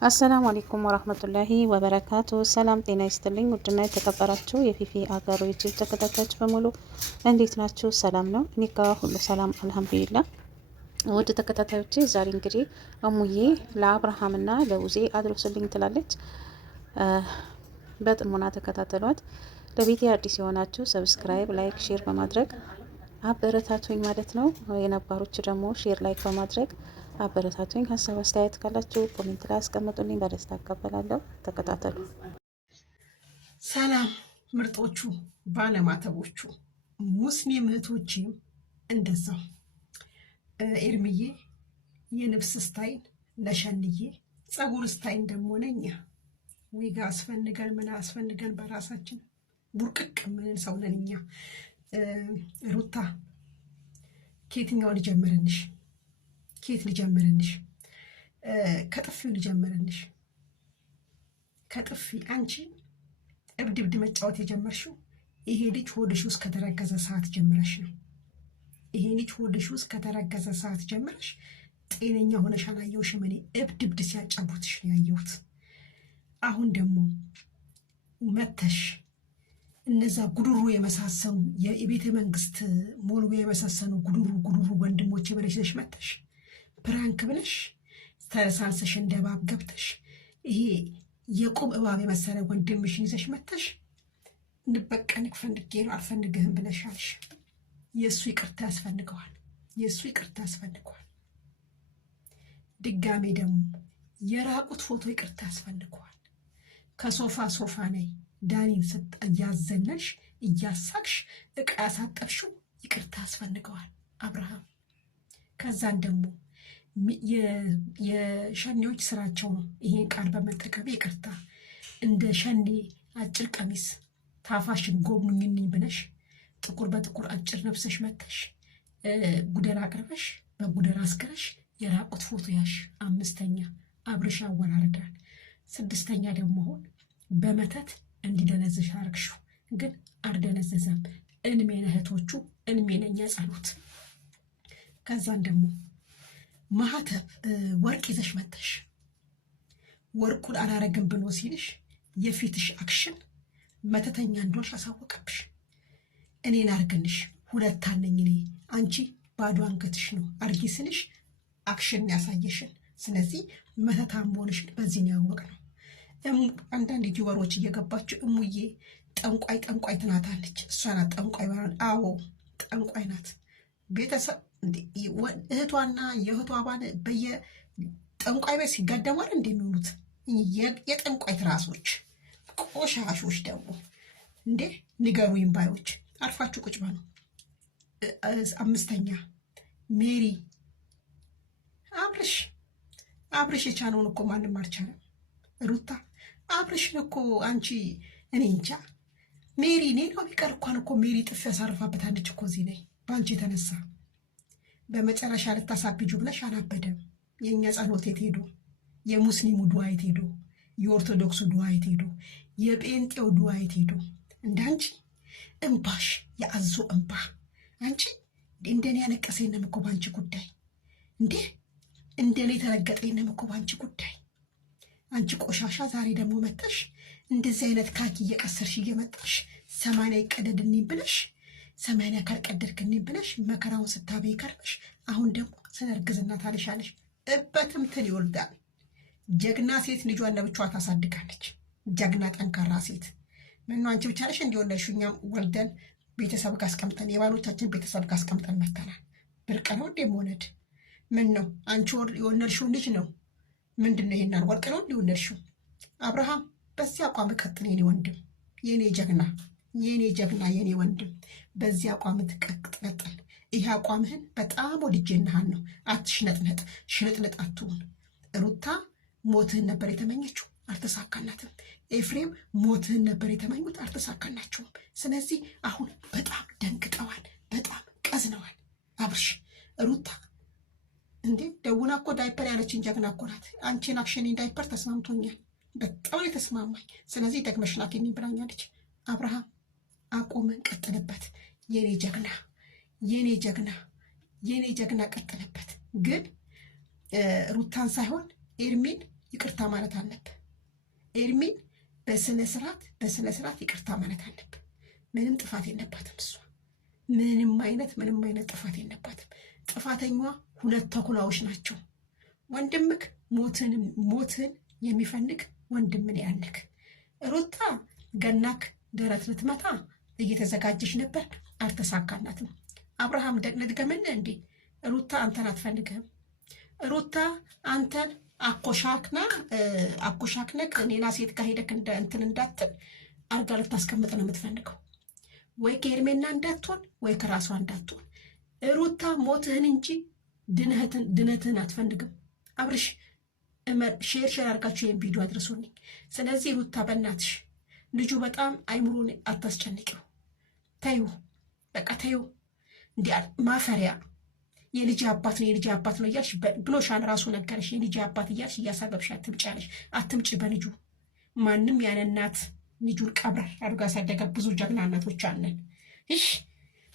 አሰላሙ አለይኩም ወራህመቱላሂ ወበረካቱ። ሰላም ጤና ይስጥልኝ። ውድና የተከበራችሁ የፊፊ አገሩ ዩቲዩብ ተከታታዮች በሙሉ እንዴት ናችሁ? ሰላም ነው? እኔ ጋር ሁሉ ሰላም አልሐምዱሊላህ። ውድ ተከታታዮቼ ዛሬ እንግዲህ እሙዬ ለአብርሃምና ለኡዜ አድርሱልኝ ትላለች። በጥሞና ተከታተሏት። ለቤቴ አዲስ የሆናችሁ ሰብስክራይብ፣ ላይክ፣ ሼር በማድረግ አበረታቱኝ ማለት ነው። የነባሮች ደግሞ ሼር ላይክ በማድረግ አበረታቱኝ። ሀሳብ አስተያየት ካላችሁ ኮሜንት ላይ አስቀምጡልኝ፣ በደስታ አቀበላለሁ። ተከታተሉ። ሰላም ምርጦቹ ባለማተቦቹ ሙስሊም እህቶችም እንደዛው ኤርሚዬ የልብስ ስታይል ለሸንዬ ጸጉር ስታይል ደግሞ ነኛ ዊጋ አስፈንገን ምን አስፈንገን በራሳችን ቡርቅቅ ምን ሰው ነን እኛ። ሩታ ከየትኛው ልጀምርንሽ? ኬት ልጀምርንሽ? ከጥፊው ልጀምርንሽ። ከጥፊ አንቺ እብድ መጫወት የጀመርሽው ይሄ ልጅ ሆድሽ ውስጥ ከተረገዘ ሰዓት ጀምረሽ ነው። ይሄ ልጅ ሆድሽ ውስጥ ከተረገዘ ሰዓት ጀምረሽ ጤነኛ ሆነሽ አላየሁሽም። እኔ እብድ ሲያጫቡትሽ ነው ያየሁት። አሁን ደግሞ መተሽ እነዛ ጉዱሩ የመሳሰኑ የቤተ መንግስት ሞልዌ የመሳሰኑ ጉዱሩ ወንድሞቼ ብለሽ መተሽ ፕራንክ ብለሽ ተሳልሰሽ እንደባብ ገብተሽ ይሄ የቁም እባብ የመሰለ ወንድምሽን ይዘሽ መተሽ እንበቀንክ ፈልጌ ነው አልፈልግህም ብለሻልሽ። የእሱ ይቅርታ ያስፈልገዋል። የእሱ ይቅርታ ያስፈልገዋል። ድጋሜ ደግሞ የራቁት ፎቶ ይቅርታ ያስፈልገዋል። ከሶፋ ነይ ዳኒን እያዘነሽ እያሳቅሽ እቃ ያሳጠብሽው ይቅርታ ያስፈልገዋል አብርሃም። ከዛን ደግሞ የሸኔዎች ስራቸው ነው ይሄን ቃል በመጠቀም ይቅርታ። እንደ ሸኔ አጭር ቀሚስ ታፋሽን ጎብኙኝ ብለሽ ጥቁር በጥቁር አጭር ነብሰሽ መተሽ ጉደር አቅርበሽ በጉደር አስክረሽ የራቁት ፎቶ ያሽ። 5ኛ አብርሽ አወራርዳል። 6ኛ ደግሞ ሆን በመተት እንዲደነዝሽ አረግሽው፣ ግን አልደነዘዘም። እልሜነ እህቶቹ እልሜነኛ ጸሎት። ከዛን ደግሞ ማህተብ ወርቅ ይዘሽ መተሽ ወርቁን አላረግም ብሎ ሲልሽ የፊትሽ አክሽን መተተኛ እንደሆንሽ አሳወቀብሽ። እኔን አርግንሽ ሁለት አለኝ እኔ አንቺ ባዶ አንገትሽ ነው አርጊ ስልሽ አክሽን ያሳየሽን። ስለዚህ መተታም መሆንሽን በዚህ ነው ያወቅነው። አንዳንድ ዩቲዩበሮች እየገባችሁ እሙዬ ጠንቋይ ትናታለች። እሷ ናት ጠንቋይ። አዎ ጠንቋይ ናት። ቤተሰብ እህቷና የእህቷ ባል በየጠንቋይ ቤት ሲጋደማል እንደሚውሉት የጠንቋይ ትራሶች ቆሻሾች ደግሞ እንዴ ንገሩኝ ባዮች አርፋችሁ ቁጭ በሉ። 5ኛ ሜሪ አብርሽ የቻለውን እኮ ማንም አልቻለም። ሩታ አብርሽን እኮ አንቺ እኔ እንጃ። ሜሪ ሌላው ቢቀር እኮ ሜሪ ጥፊ ያሳርፋበታለች እኮ እዚህ ላይ በአንቺ የተነሳ። በመጨረሻ ልታሳብጁ ብለሽ አላበደም። የእኛ ጸሎት የት ሄዶ? የሙስሊሙ ዱዓ የት ሄዶ? የኦርቶዶክሱ ዱዓ የት ሄዶ? የጴንጤው ዱዓ የት ሄዶ? እንዳንቺ እንባሽ የአዞ እንባ። አንቺ እንደኔ ያለቀሰ የለም እኮ ባንቺ ጉዳይ። እንዴ እንደኔ የተረገጠ የለም እኮ ባንቺ ጉዳይ። አንቺ ቆሻሻ ዛሬ ደግሞ መጣሽ እንደዚህ አይነት ካኪ እየቀሰርሽ እየመጣሽ 80 ይቀደድልኝ ብለሽ 80 ካልቀደድክልኝ ብለሽ መከራውን ስታበይ ከርበሽ አሁን ደግሞ ስለ እርግዝና ታልሻለሽ። እበትምትን ይወልዳል። ጀግና ሴት ልጇን ለብቻዋ ታሳድጋለች። ጀግና ጠንካራ ሴት። ምነው አንቺ ብቻ ነሽ እንዲወለድሽው? እኛም ወልደን ቤተሰብ ጋር አስቀምጠን የባሎቻችን ቤተሰብ ጋር አስቀምጠን መተናል። ብርቅ ነው እንዴ መውለድ? ምን ነው አንቺ የወለድሽው ልጅ ነው ምንድን ነው? ይሄናል ወርቅ ነው እንዲወለድሽው? አብርሃም በዚህ አቋም ቀጥል የኔ ወንድም፣ የኔ ጀግና፣ የኔ ወንድም። በዚህ አቋም ትቀጥል። ይሄ አቋምህን በጣም ወድጄልሃል ነው። አትሽነጥነጥ፣ ሽንጥንጥ አትሁን። ሩታ ሞትህን ነበር የተመኘችው፣ አልተሳካላትም። ኤፍሬም ሞትህን ነበር የተመኙት፣ አልተሳካላቸውም። ስለዚህ አሁን በጣም ደንግጠዋል፣ በጣም ቀዝነዋል። አብርሽ ሩታ እንዴ ደውና እኮ ዳይፐር ያለችን ጀግና እኮ ናት። አንቺን አክሽኒ ዳይፐር ተስማምቶኛል፣ በጣም የተስማማኝ። ስለዚህ ደግመሽ ላኪኝ ብላኛለች። አብርሃም አቁምን፣ ቀጥልበት። የኔ ጀግና ቀጥልበት። ግን ሩታን ሳይሆን ኤርሚን ይቅርታ ማለት አለብህ። ኤርሚን በስነ ስርዓት ይቅርታ ማለት አለብህ። ምንም ጥፋት የለባትም እሷ ምንም አይነት ጥፋት የለባትም። ጥፋተኛዋ ሁለት ተኩላዎች ናቸው። ወንድምክ ሞትን የሚፈልግ ወንድምን ያለክ ሩታ ገናክ ደረት ልትመታ እየተዘጋጀች ነበር፣ አልተሳካላትም። አብርሃም ልድገምልህ እንዴ? ሩታ አንተን አትፈልግህም። ሩታ አንተን አኮሻክነክ ሌላ ሴት ጋር ሄደክ እንትን እንዳትል አርጋ ልታስቀምጥ ነው የምትፈልገው። ወይ ከኤርሜና እንዳትሆን ወይ ከራሷ እንዳትሆን። ሩታ ሞትህን እንጂ ድነትህን አትፈልግም። አብርሽ ሼር አድርጋችሁ ይህን ቪዲዮ አድርሱልኝ። ስለዚህ ሩታ በእናትሽ ልጁ በጣም አይምሮን አታስጨንቂው። ተዩ በቃ ተዩ። እንዲ ማፈሪያ የልጅ አባት ነው እያልሽ ብሎሻን ራሱ ነገረሽ። የልጅ አባት እያልሽ እያሳበብሽ አትምጭ በልጁ። ማንም ያለ እናት ልጁን ቀብረር አድርጎ ያሳደገ ብዙ ጀግና እናቶች አለን። እሽ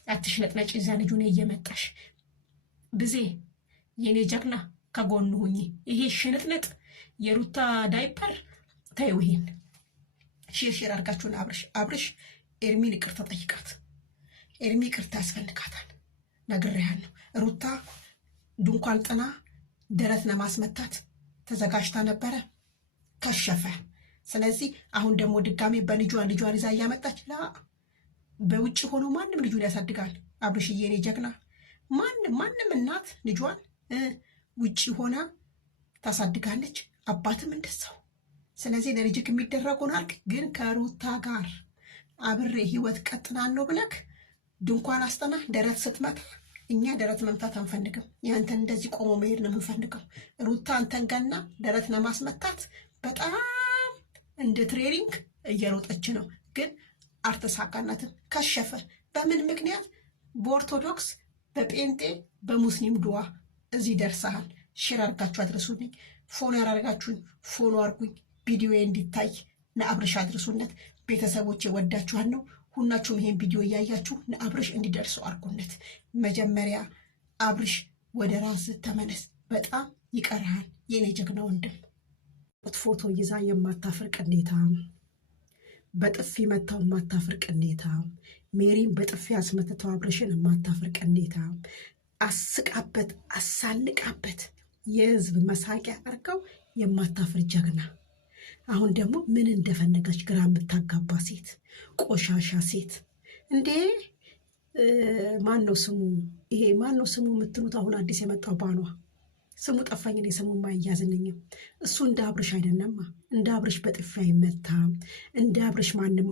አትሽነጥነጭ እዛ ልጁን እየመጣሽ ብዜ የኔ ጀግና ከጎኑ ሁኚ። ይሄ ሽንጥንጥ የሩታ ዳይፐር ተይው። ይሄን ሼር አድርጋችሁን አብርሽ ኤርሚን ይቅርታ ጠይቃት። ኤርሚ ይቅርታ ያስፈልጋታል። ነግሬሃለሁ። ሩታ ድንኳን ጥና ደረት ለማስመታት ተዘጋጅታ ነበረ፣ ከሸፈ። ስለዚህ አሁን ደግሞ ድጋሜ ልጇን ይዛ እያመጣች በውጭ ሆኖ ማንም ልጁን ያሳድጋል። አብርሽዬ የኔ ጀግና ማንም እናት ልጇን ውጭ ሆና ታሳድጋለች፣ አባትም እንደዛው። ስለዚህ ለልጅክ የሚደረጉን አልክ፣ ግን ከሩታ ጋር አብሬ ህይወት ቀጥላለሁ ብለክ ድንኳን አስጠና ደረት ስትመታ እኛ ደረት መምታት አንፈልግም። ያንተን እንደዚህ ቆሞ መሄድ ነው የምንፈልገው። ሩታ አንተን ገና ደረት ለማስመታት በጣም እንደ ትሬኒንግ እየሮጠች ነው፣ ግን አልተሳካናትም፣ ከሸፈ። በምን ምክንያት? በኦርቶዶክስ በጴንጤ በሙስሊም ድዋ እዚህ ደርሰሃል። ሼር አድርጋችሁ አድርሱልኝ። ፎሎ ያደርጋችሁኝ ፎሎ አድርጉኝ። ቪዲዮ እንዲታይ ለአብርሽ አድርሱነት። ቤተሰቦች ወዳችኋለሁ። ሁላችሁም ይሄን ቪዲዮ እያያችሁ ለአብርሽ እንዲደርሱ አድርጉነት። መጀመሪያ አብርሽ ወደ ራስ ተመለስ። በጣም ይቀርሃል የኔ ጀግና ወንድም። ፎቶ ይዛ የማታፍር ቅሌታ፣ በጥፊ መታው የማታፍር ቅሌታ፣ ሜሪን በጥፊ አስመትተው አብርሽን የማታፍር ቅሌታ፣ አስቃበት አሳልቃበት የህዝብ መሳቂያ አድርገው የማታፍር ጀግና። አሁን ደግሞ ምን እንደፈነጋች ግራ የምታጋባ ሴት፣ ቆሻሻ ሴት። እንዴ ማነው ስሙ? ይሄ ማነው ስሙ የምትሉት አሁን አዲስ የመጣው ባሏ ስሙ ጠፋኝ። እኔ ስሙ አይያዝልኝም። እሱ እንደ አብርሽ አይደለማ። እንደ አብርሽ በጥፊ አይመታም። እንደ አብርሽ ማንም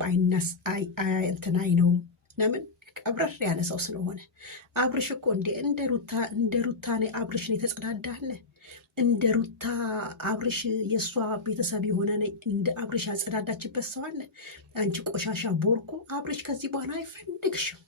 እንትን አይነውም። ለምን? ቀብረር ያለ ሰው ስለሆነ። አብርሽ እኮ እንደ ሩታ አብርሽን የተጸዳዳለ እንደ ሩታ አብርሽ የእሷ ቤተሰብ የሆነ እንደ አብርሽ ያጸዳዳችበት ሰው አለ? አንቺ ቆሻሻ ቦርኮ። አብርሽ ከዚህ በኋላ አይፈልግሽም።